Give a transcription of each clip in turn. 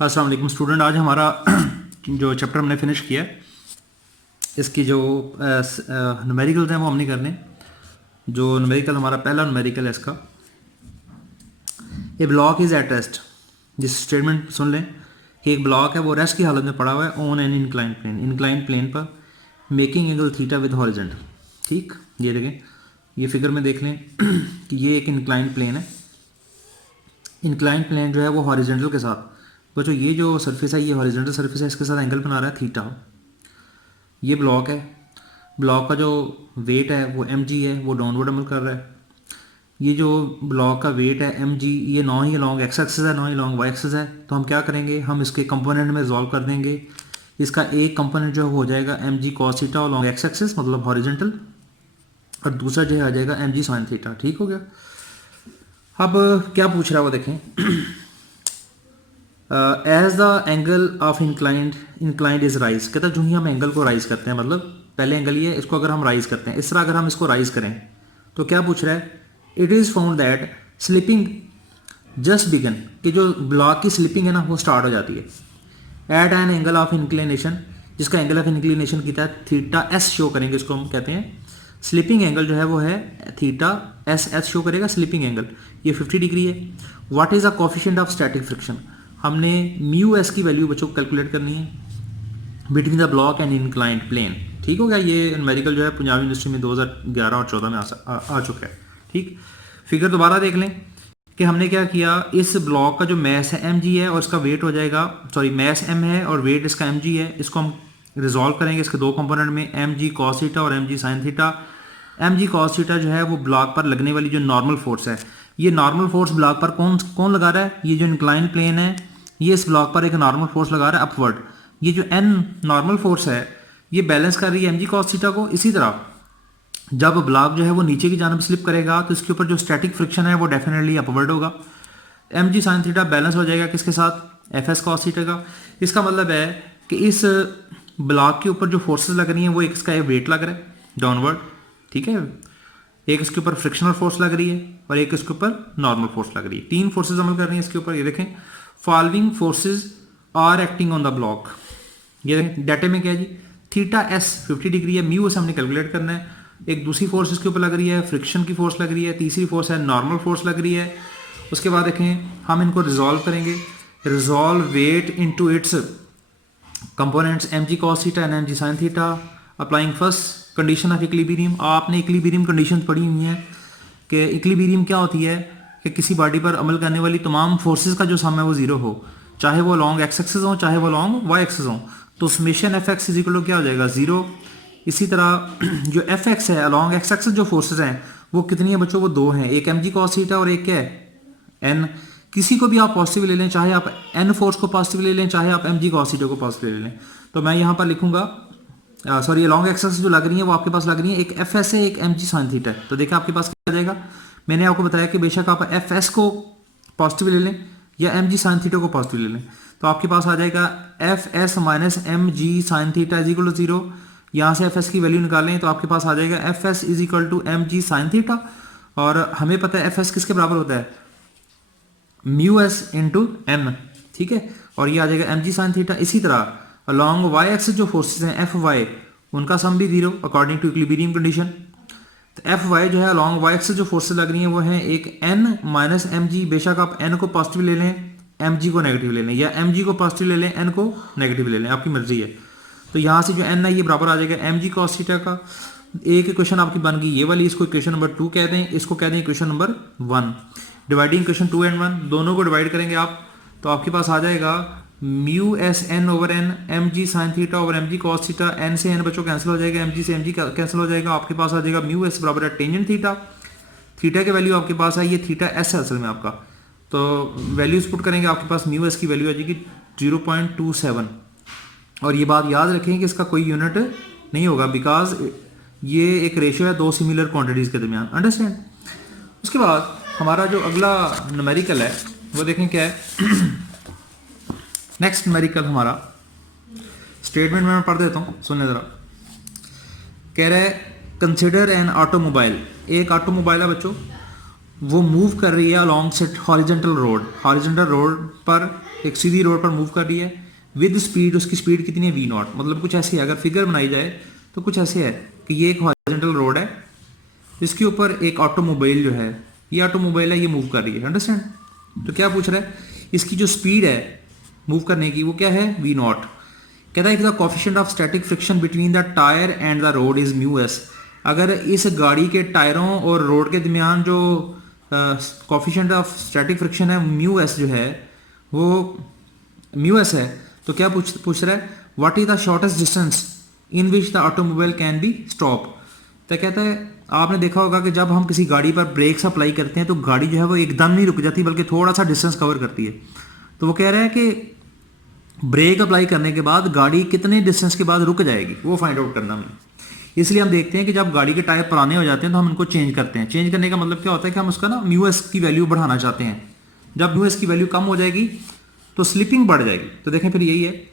अस्सलाम वालेकुम स्टूडेंट। आज हमारा जो चैप्टर हमने फिनिश किया है, इसकी जो न्यूमेरिकल्स हैं वो हम नहीं करने। जो न्यूमेरिकल हमारा पहला न्यूमेरिकल है इसका, ए ब्लॉक इज़ एट रेस्ट। जिस स्टेटमेंट सुन लें कि एक ब्लॉक है वो रेस्ट की हालत में पड़ा हुआ है ऑन एन इंक्लाइंड प्लेन पर, making angle theta with horizontal. ठीक, ये देखें, ये फिगर में देख लें कि ये एक इंक्लाइंड प्लेन है। इंक्लाइंड प्लेन जो है वो हॉरिजेंटल के साथ, बच्चों ये जो सरफेस है ये हॉरिजेंटल सरफेस है, इसके साथ एंगल बना रहा है थीटा। ये ब्लॉक है, ब्लॉक का जो वेट है वो mg है, वो डाउनवर्ड अमल कर रहा है। ये जो ब्लॉक का वेट है mg, ये ना ही लॉन्ग एक्स एक्सिस है ना ही लॉन्ग वाई एक्सिस है। तो हम क्या करेंगे, हम इसके कंपोनेंट में रिजॉल्व कर देंगे। इसका एक कंपोनेंट जो हो जाएगा mg cos थीटा और लॉन्ग एक्स एक्सिस मतलब हॉरिजेंटल, और दूसरा जो है आ जाएगा mg sin थीटा। ठीक हो गया। अब क्या पूछ रहा है वो देखें, as the angle of inclined is rise. कहता है जो ही हम एंगल को राइज करते हैं, मतलब पहले एंगल ये है, इसको अगर हम राइज करते हैं इस तरह, अगर हम इसको राइज करें तो क्या पूछ रहा है, it is found that slipping just began, कि जो ब्लॉक की स्लिपिंग है ना वो स्टार्ट हो जाती है at an angle of inclination, जिसका एंगल ऑफ इंक्लिनेशन की तहत थीटा एस शो करेंगे। इसको हम कहते हैं स्लिपिंग एंगल जो है वो है थीटा एस शो करेगा स्लिपिंग एंगल, ये 50 डिग्री है। What is the coefficient of static friction, हमने म्यू एस की वैल्यू बच्चों को कैलकुलेट करनी है between the block and inclined plane. ठीक हो गया। ये न्यूमेरिकल जो है पंजाब यूनिवर्सिटी में 2011 और 14 में आ चुका है। ठीक, फिगर दोबारा देख लें कि हमने क्या किया, इस ब्लॉक का जो मैस है mg है और इसका वेट हो जाएगा, सॉरी मैस m है और वेट इसका mg है। इसको हम रिजॉल्व करेंगे इसके दो कंपोनेंट में, mg cos थीटा और mg sin theta. mg cos theta जो है वो ब्लॉक पर लगने वाली जो नॉर्मल फोर्स है, ये नॉर्मल फोर्स ब्लॉक पर कौन लगा रहा है, ये जो इंक्लाइंड प्लेन है ये इस ब्लॉक पर एक नॉर्मल फोर्स लगा रहा है अपवर्ड। ये जो n नॉर्मल फोर्स है ये बैलेंस कर रही है mg cos थीटा को। इसी तरह जब ब्लॉक जो है वो नीचे की जानब स्लिप करेगा तो इसके ऊपर जो स्टैटिक फ्रिक्शन है वो डेफिनेटली अपवर्ड होगा। mg sin थीटा बैलेंस हो जाएगा किसके साथ, fs cos थीटा का। इसका मतलब है कि इस ब्लॉक के ऊपर जो फोर्सेस लग रही हैं वो एक इसका वेट लग रहा है डाउनवर्ड, ठीक है, एक इसके ऊपर फ्रिक्शनल फोर्स लग रही है और एक इसके ऊपर नॉर्मल फोर्स लग रही है। तीन फोर्सेस अमल कर रही हैं इसके ऊपर। ये देखें, following forces are acting on the block. ये देखें डाटे में क्या है जी, थीटा एस 50 डिग्री है, म्यू एस हमने कैलकुलेट करना है। एक दूसरी फोर्स इसके ऊपर लग रही है, फ्रिक्शन की फोर्स लग रही है। तीसरी फोर्स है नॉर्मल फोर्स लग रही है। उसके बाद देखें हम इनको रिजॉल्व करेंगे, resolve weight into its components mg cos theta and mg sin theta, applying first condition of equilibrium. आपने इक्विलिब्रियम कंडीशन पढ़ी हुई हैं कि इक्विलिब्रियम क्या होती है कि किसी बॉडी पर अमल करने वाली तमाम फोर्सेस का जो सम है वो जीरो हो, चाहे वो लॉन्ग एक्स एक्सिस हो चाहे वो लॉन्ग वाई एक्सिस हो। तो summation F X is equal to क्या हो जाएगा, जीरो। इसी तरह जो एफ एक्स है अलॉन्ग एक्स एक्सिस जो फोर्सेस हैं वो कितनी है बच्चों, वो दो हैं, एक mg cos थीटा और एक क्या है n। किसी को भी आप पॉजिटिव ले लें, चाहे आप n फोर्स को पॉजिटिव ले लें चाहे आप mg cos थीटा को पॉजिटिव ले लें। तो मैं यहाँ पर लिखूंगा, सॉरी लॉन्ग एक्सिस जो लग रही है वो आपके पास लग रही है, एक एफ एस है एक mg sin थीटा है। तो देखिए आपके पास क्या आ जाएगा, मैंने आपको बताया कि बेशक आप एफ एस को पॉजिटिव ले लें या mg sin थीटा को पॉजिटिव ले लें, तो आपके पास आ जाएगा F S minus mg sin theta is equal to zero. यहाँ से एफ एस की वैल्यू निकालें तो आपके पास आ जाएगा F S is equal to mg sin theta, और हमें पता है एफ एस किसके बराबर होता है, म्यू एस इंटू एन। ठीक है, और ये आ जाएगा mg sin थीटा। इसी तरह अलॉन्ग वाई एक्सिस जो फोर्सेस हैं एफ वाई, उनका सम भी zero according to equilibrium condition. तो एफ वाई जो है अलॉन्ग वाई एक्सिस जो फोर्सेस लग रही हैं वो हैं एक n माइनस mg, बेशक आप n को पॉजिटिव ले लें mg को नेगेटिव ले लें, या mg को पॉजिटिव ले लें n को नेगेटिव ले लें, आपकी मर्जी है। तो यहाँ से जो n है ये बराबर आ जाएगा mg cos थीटा का। एक इक्वेशन आपकी बन गई ये वाली, इसको इक्वेशन नंबर 2 कह दें, इसको कह दें equation number 1। Dividing equation 2 and 1 दोनों को डिवाइड करेंगे आप, तो आपके पास आ जाएगा mu S N over N mg sin theta over mg cos theta. n से n बच्चों कैंसिल हो जाएगा, mg से mg कैंसिल हो जाएगा, आपके पास आ जाएगा म्यू एस बराबर है टेंजेंट थीटा। थीटा की वैल्यू आपके पास है, ये थीटा एस है असल में आपका, तो वैल्यूज पुट करेंगे आपके पास म्यू एस की वैल्यू आ जाएगी 0.27। और ये बात याद रखें कि इसका कोई यूनिट नहीं होगा, बिकॉज ये एक रेशियो है दो सिमिलर क्वांटिटीज़ के दरमियान, अंडरस्टैंड। उसके बाद हमारा जो अगला न्यूमेरिकल है वो देखें क्या है। नेक्स्ट न्यूमेरिकल हमारा स्टेटमेंट में मैं पढ़ देता हूँ, सुनने ज़रा। कह रहा है कंसिडर एन ऑटोमोबाइल, एक ऑटोमोबाइल है बच्चों, वो मूव कर रही है अलॉन्ग सेट हॉरिजेंटल रोड पर एक सीधी रोड पर मूव कर रही है विद स्पीड, उसकी स्पीड कितनी है v0, मतलब कुछ ऐसी है, अगर फिगर बनाई जाए तो कुछ ऐसे है कि ये एक हॉरिजॉन्टल रोड है, इसके ऊपर एक ऑटोमोबाइल जो है, ये ऑटोमोबाइल है, ये मूव कर रही है, अंडरस्टैंड। तो क्या पूछ रहा है, इसकी जो स्पीड है मूव करने की वो क्या है v0। कहता है कि the coefficient of static friction between the tyre and the road is mu S. अगर इस गाड़ी के टायरों और रोड के दरमियान जो कोफिशिएंट ऑफ स्टैटिक फ्रिक्शन है म्यू एस जो है वो म्यू एस है, तो क्या पूछ रहा है, what is the shortest distance in which the automobile can be stop. तो कहता है आपने देखा होगा कि जब हम किसी गाड़ी पर ब्रेक्स अप्लाई करते हैं तो गाड़ी जो है वो एकदम नहीं रुक जाती बल्कि थोड़ा सा डिस्टेंस कवर करती है। तो वो कह रहा है कि ब्रेक अप्लाई करने के बाद गाड़ी कितने डिस्टेंस के बाद रुक जाएगी वो फाइंड आउट करना हमें। इसलिए हम देखते हैं कि जब गाड़ी के टायर पुराने हो जाते हैं तो हम इनको चेंज करते हैं। चेंज करने का मतलब क्या होता है कि हम उसका ना म्यू एस की वैल्यू बढ़ाना चाहते हैं। जब म्यू एस की वैल्यू कम हो जाएगी तो स्लिपिंग बढ़ जाएगी। तो देखें फिर यही है,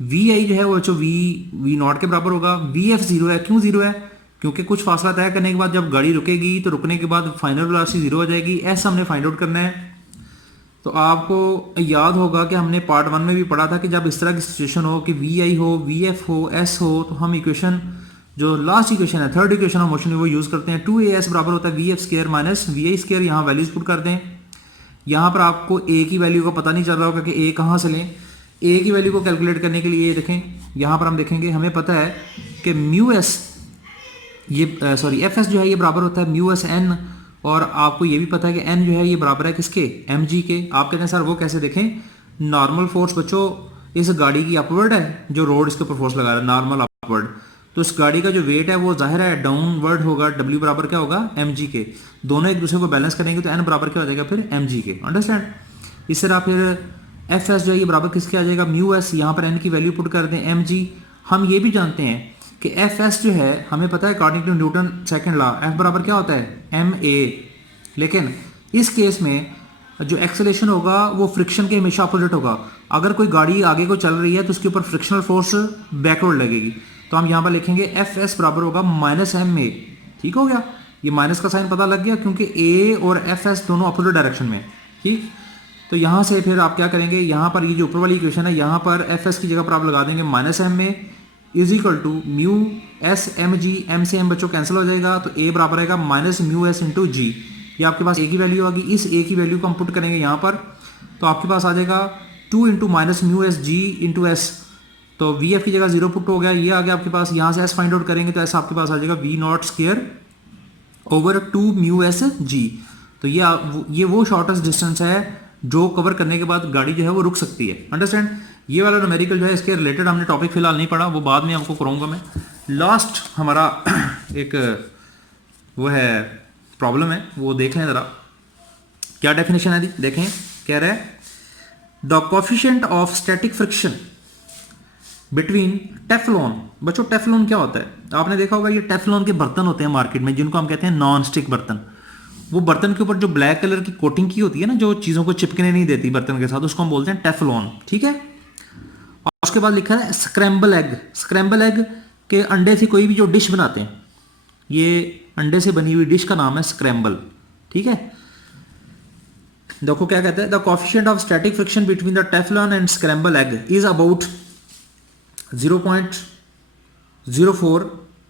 वी आई जो है वो जो वी नॉट के बराबर होगा, वी एफ जीरो है। क्यों जीरो है, क्योंकि कुछ फासला तय करने के बाद जब गाड़ी रुकेगी तो रुकने के बाद फाइनल वेलोसिटी जीरो हो जाएगी। एस हमने फाइंड आउट करना है। तो आपको याद होगा कि हमने पार्ट 1 में भी पढ़ा था कि जब इस तरह की सिचुएशन हो कि वी आई हो, वी एफ हो, एस हो, तो हम इक्वेशन जो लास्ट इक्वेशन है थर्ड इक्वेशन ऑफ मोशन वो यूज करते हैं। 2as बराबर होता है V F square minus V I square. यहाँ वैल्यूज पुट कर दें। यहाँ पर आपको ए की वैल्यू का पता नहीं चल रहा होगा कि ए कहाँ से लें। ए की वैल्यू को कैलकुलेट करने के लिए देखें, यहाँ पर हम देखेंगे हमें पता है कि म्यू एस ये सॉरी एफ एस जो है ये बराबर होता है म्यू एस एन, और आपको ये भी पता है कि एन जो है ये बराबर है किसके, एम जी के। आप कहते हैं सर वो कैसे, देखें नॉर्मल फोर्स बच्चों इस गाड़ी की अपवर्ड है, जो रोड इसके ऊपर फोर्स लगा रहा है नॉर्मल अपवर्ड, तो इस गाड़ी का जो वेट है वो जाहिर है डाउनवर्ड होगा। डब्ल्यू बराबर क्या होगा, एम जी के। दोनों एक दूसरे को बैलेंस करेंगे तो एन बराबर क्या हो जाएगा फिर एम जी के, अंडरस्टैंड। इस तरह फिर एफ एस जो है ये बराबर किसके आ जाएगा, म्यू एस। यहाँ पर एन की वैल्यू पुट कर दें एम जी। हम ये भी जानते हैं कि एफ एस जो है हमें पता है according to Newton second law F बराबर क्या होता है एम ए। लेकिन इस केस में जो एक्सेलेरेशन होगा वो फ्रिक्शन के हमेशा अपोजिट होगा। अगर कोई गाड़ी आगे को चल रही है तो उसके ऊपर फ्रिक्शनल फोर्स बैकवर्ड लगेगी। तो हम यहाँ पर लिखेंगे एफ एस बराबर होगा माइनस एम ए। ठीक हो गया, ये माइनस का साइन पता लग गया क्योंकि ए और एफ एस दोनों अपोजिट डायरेक्शन में। ठीक, तो यहाँ से फिर आप क्या करेंगे, यहाँ पर ये जो ऊपर वाली इक्वेशन है यहाँ पर एफ एस की जगह पर आप लगा देंगे minus M A is equal to mu S M G. M से एम बच्चों कैंसिल हो जाएगा तो ए बराबर आएगा minus mu S into G. ये आपके पास ए की वैल्यू आ गई। इस ए की वैल्यू को हम पुट करेंगे यहाँ पर तो आपके पास आ जाएगा 2 इंटू माइनस म्यू एस जी इंटू एस। तो वी एफ की जगह जीरो पुट हो गया, ये आ गया आपके पास। यहाँ से एस फाइंड आउट करेंगे तो एस आपके पास आ जाएगा V naught square over 2 mu S G. तो ये वो शॉर्टेस्ट डिस्टेंस है जो कवर करने के बाद गाड़ी जो है वो रुक सकती है, अंडरस्टैंड। ये वाला न्यूमेरिकल जो है इसके रिलेटेड हमने टॉपिक फिलहाल नहीं पढ़ा, वो बाद में आपको कराऊंगा मैं। लास्ट हमारा एक वो है प्रॉब्लम है, वो देख लें ज़रा क्या डेफिनेशन है। देखें कह रहा है the coefficient of static friction between Teflon. बच्चों टेफ्लॉन क्या होता है, आपने देखा होगा ये टेफ्लॉन के बर्तन होते हैं मार्केट में जिनको हम कहते हैं नॉन स्टिक बर्तन। वो बर्तन के ऊपर जो ब्लैक कलर की कोटिंग की होती है ना, जो चीज़ों को चिपकने नहीं देती बर्तन के साथ, उसको हम बोलते हैं टेफ्लॉन। ठीक है, और उसके बाद लिखा है स्क्रैम्बल एग। स्क्रैम्बल एग के अंडे से कोई भी जो डिश बनाते हैं, ये अंडे से बनी हुई डिश का नाम है स्क्रैम्बल। ठीक है, देखो क्या कहता है the coefficient of static friction between the Teflon and scramble egg is about 0.04।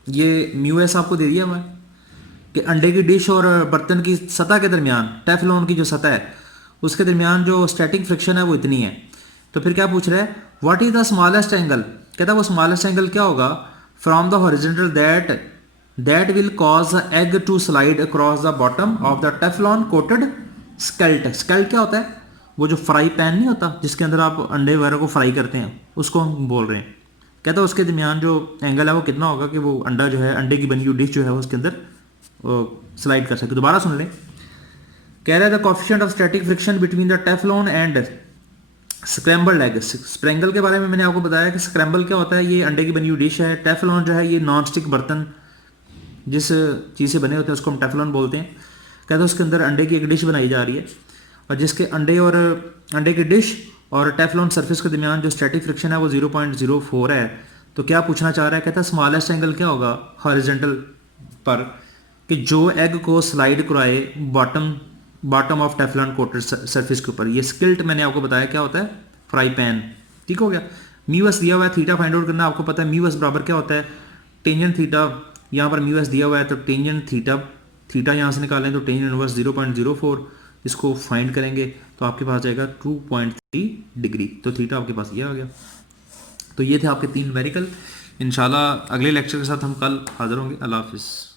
ये म्यू एस आपको दे दिया हुआ है कि अंडे की डिश और बर्तन की सतह के दरमियान, टेफ्लॉन की जो सतह है उसके दरमियान जो स्टैटिक फ्रिक्शन है वो इतनी है। तो फिर क्या पूछ रहा है, what is the smallest angle. कहता है वो स्मॉलेस्ट एंगल क्या होगा from the horizontal that will cause the egg to slide across the bottom of the Teflon coated skillet. Skillet क्या होता है, वो जो फ्राई पैन नहीं होता जिसके अंदर आप अंडे वगैरह को फ्राई करते हैं, उसको हम बोल रहे हैं। कहता है उसके दरमियान जो एंगल है वो कितना होगा कि वो अंडा जो है, अंडे की बनी हुई डिश जो है उसके अंदर स्लाइड कर सके। दोबारा सुन लें, कह रहा है the coefficient of static friction between the Teflon and scrambled egg. स्प्रैंगल के बारे में मैंने आपको बताया कि स्क्रैम्बल क्या होता है, ये अंडे की बनी हुई डिश है। टेफ्लॉन जो है ये नॉन स्टिक बर्तन जिस चीज़ से बने होते हैं उसको हम टेफ्लॉन बोलते हैं। कहते हैं उसके अंदर अंडे की एक डिश बनाई जा रही है और जिसके अंडे की डिश और टेफ्लॉन सरफेस के दरमियान जो स्टैटिक फ्रिक्शन है वो 0.04 है। तो क्या पूछना चाह रहा है, कहता है स्मॉलेस्ट एंगल क्या होगा हॉरिजॉन्टल पर कि जो एग को स्लाइड कराए bottom of Teflon coated surface के ऊपर। ये स्किल्ट मैंने आपको बताया क्या होता है, फ्राई पैन, ठीक हो गया। म्यू एस दिया हुआ है, थीटा फाइंड आउट करना, आपको पता है म्यू एस बराबर क्या होता है, टेंजेंट थीटा। यहाँ पर म्यू एस दिया हुआ है तो टेंजेंट थीटा, थीटा यहाँ से निकालें तो टेंजेंट इनवर्स 0.04, इसको फाइंड करेंगे तो आपके पास जाएगा 2.3 डिग्री। तो थीटा आपके पास ये आ गया। तो ये थे आपके 3 न्यूमेरिकल। इंशाल्लाह अगले लेक्चर के साथ हम कल हाजिर होंगे। अल्लाह हाफिज़।